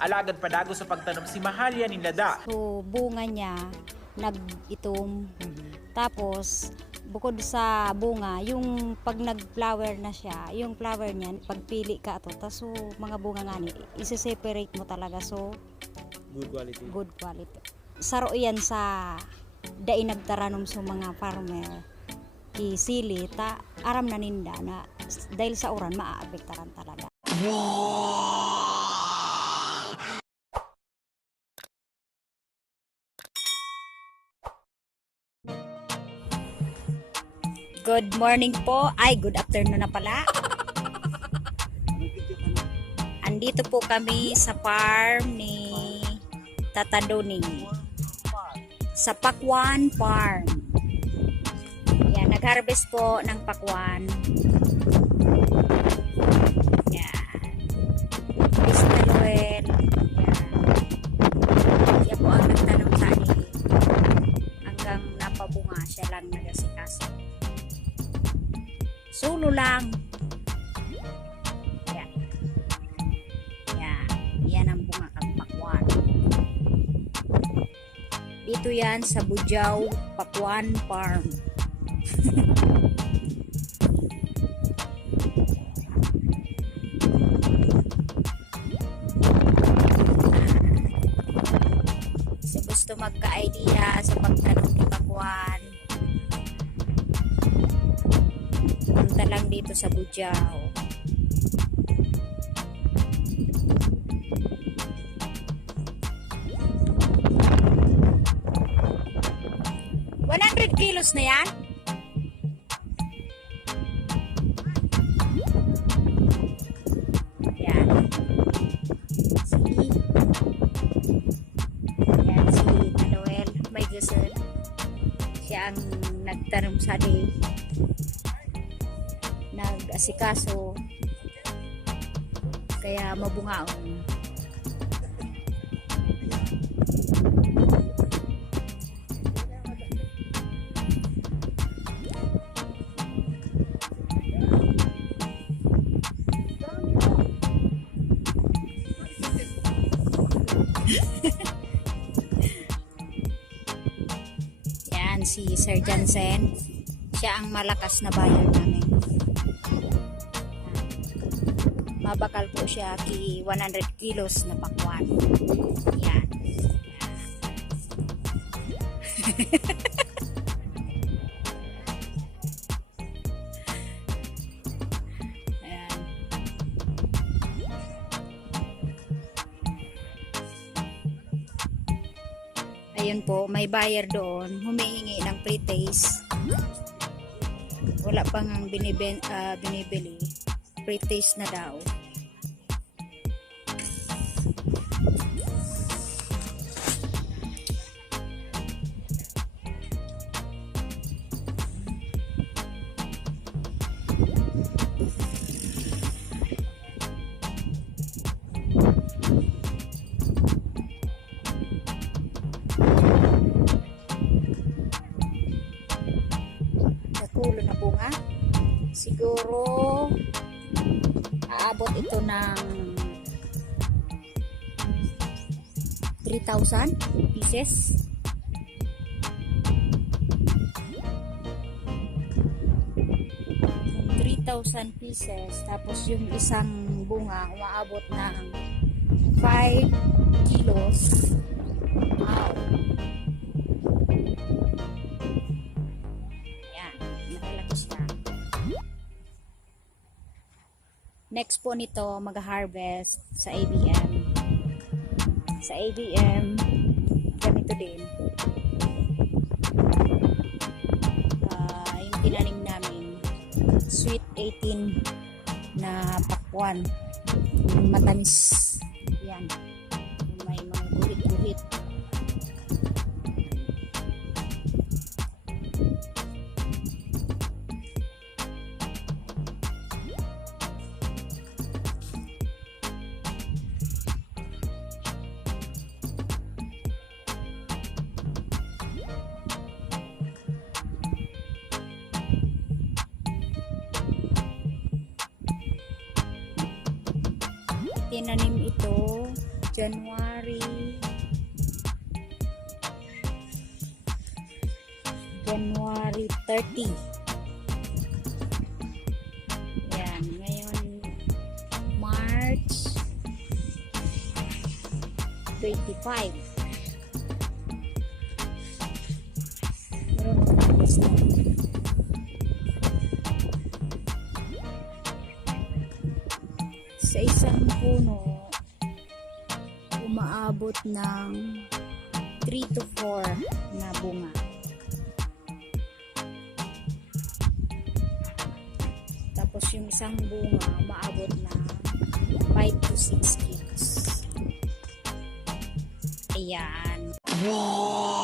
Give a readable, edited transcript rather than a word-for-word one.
Alagad padago sa pagtanom si Mahalia ni Lada. So bunga niya nag-itom. Tapos bukod sa bunga, yung pag nag-flower na siya, yung flower niyan, pagpili ka to, tas so, mga bunga nga ni, isi-separate mo talaga, so Good quality. good quality. Saro yan sa dai nagtaranom sa mga farmer kisili ta aram na ninda na dahil sa uran maaapektaran talaga. Good morning po. Ay, good afternoon na pala. Andito po kami sa farm ni Tata Doning. Sa Pakwan Farm. Yan, nag-harvest po ng pakwan. Yan. Pistalwel. Yan. Yan po ang nagtanong sa ani. Hanggang napabunga siya lang nagasikaso. Solo lang. Yan. Yan. Yan ang bunga kang pakwan. Dito yan sa Bujaw Pakwan Farm. So gusto magka-idea sa pagtanong ni pakwan, punta lang dito sa Bujaw. Kilos na yan? Yan. Yan si Manuel may gusto. Siya ang nagtanong sa day. Nag-asikaso. Kaya mabungaon. Yan si Sir Jansen, siya ang malakas na buyer namin. Mabakal po siya ki 100 kilos na pakwan. Yan. Ayun po, may buyer doon, humihingi ng pre-taste. Wala pang binibili. Pre-taste na daw. Nakulo na bunga. Siguro aabot ito ng 3,000 pieces. Yung 3,000 pieces. Tapos yung isang bunga umaabot ng 5 kilos. Wow. Yan. Nakalaki siya. Next po nito, mag-harvest sa ABM. Sa ABM, ganito din. Yung tinanim namin, sweet 18 na pakwan. Matamis. Yan. May mga guhit-guhit. Tinanim ito January 30. Yan, ngayon March 25. Pero tapos na. Sa isang puno, umaabot ng 3 to 4 na bunga. Tapos yung isang bunga, umaabot ng 5 to 6 kilos. Ayan. Wow!